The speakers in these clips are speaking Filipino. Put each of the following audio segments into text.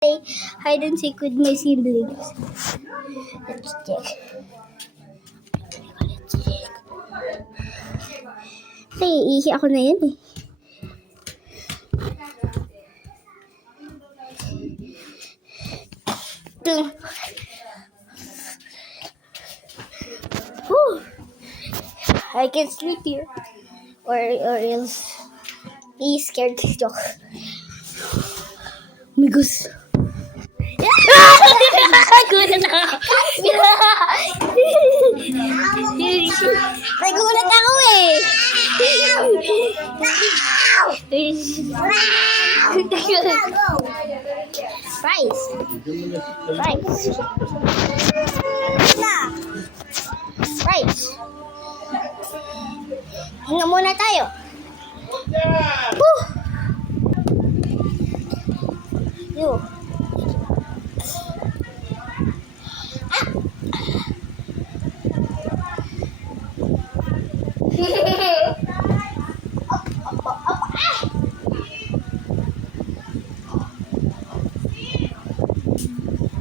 play hide and seek with my siblings. Let's check. Ay, ihi ako na yan eh. Whew. I can sleep here. Or else he's scared to joke. Oh my gosh. Nagulat ako. Nagulat ako eh. Price. Hinga muna tayo. Yo.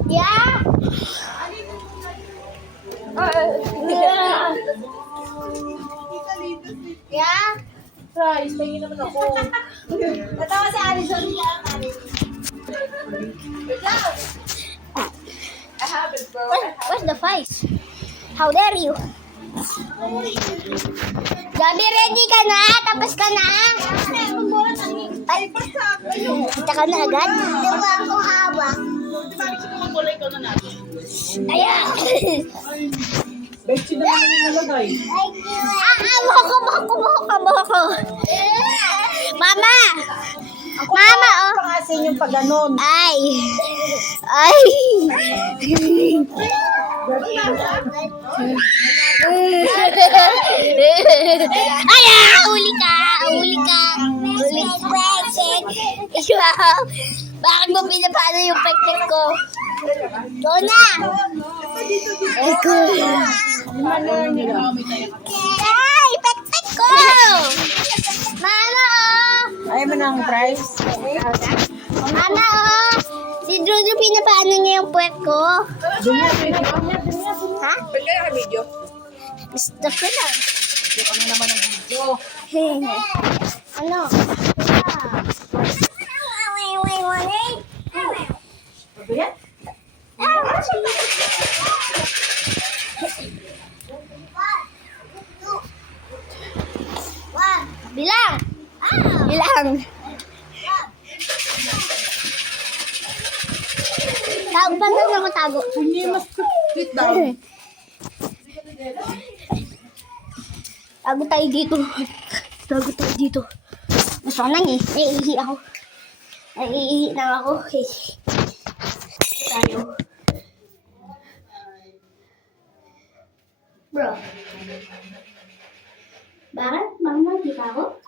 Yeah. Yeah. Rice, tingin naman ako. Natawa si Alison niya. I have it, bro. Where's the fight? How dare you? Gabi, ready ka na? Tapos ka na? Ay, kita ka na agad? Diba ako hawak? Ayan! Betchy na naman yung nalagay. Buhok. Mama! Mama, oh! Pangasin yung pag ganon. Ay! Ay, uli ka! Bakit mo pinapano yung pekpek ko? Doon na! Ay, pekpek ko! Mama, oh! Ayaw mo ng price? Mama, oh! Si Drudo pinapaano niya yung puwet ko. Ha? Pwede ka naka-video? Gusto ko lang. Hindi ka na naman ng video. Ano? Ano yan? Bilang! Tago pa doon ako tago. Hindi mas sit down. Tago tayo dito. Gusto ko nang eh. Naiihi ako. Naiihi lang ako. Okay. Tayo. Bro. Bakit? Mama, kita ako?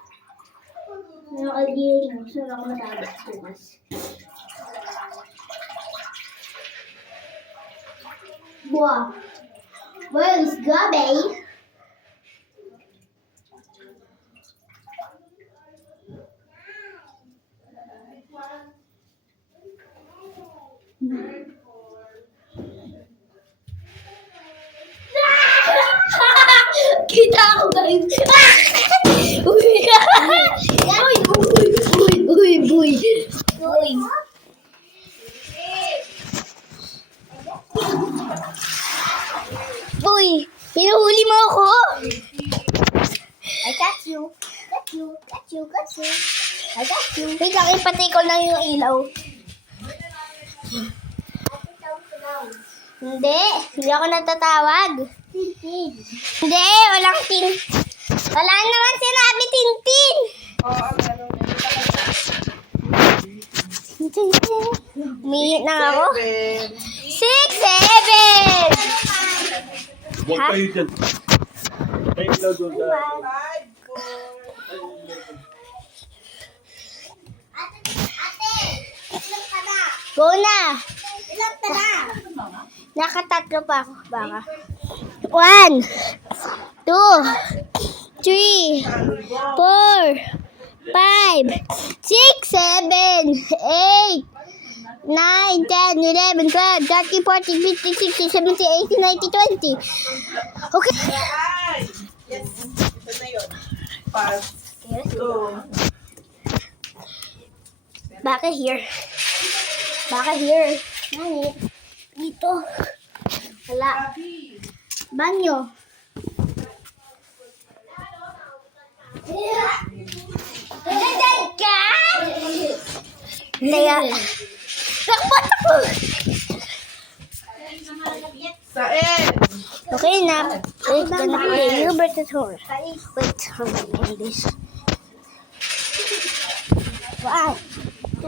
Nakakaligilig mo. Saan ako matago? Bukas. Wow. Where's Gabi? Kita ako guys. Uy. Uy, pinuhuli mo ako. I got you. I got you. Wait lang, ipatay ko lang yung ilaw. Hindi ako natatawag. Hindi, wala naman sinabi Tintin. Umiit na ako. 6, 7. Huwag kayo dyan. Tayo ilaw doon sa... Go na. Nakatatlo pa ako, baka. 1, 2, 3, 4, 5, 6, 7, 8, 9, 10, 11, 12, 13, 14, 15, 16, 17, 18, 19, 20. Okay. Ay! Yes. Ito na yun. 5, 2. Baka here. Baka here. Nani? Dito. Wala. Banyo. Nandiyan ka? Kaya, lakbot ako. Sain! Okay na. Wait, gonna play Hubert at home. Wait, hold on. This. Wow.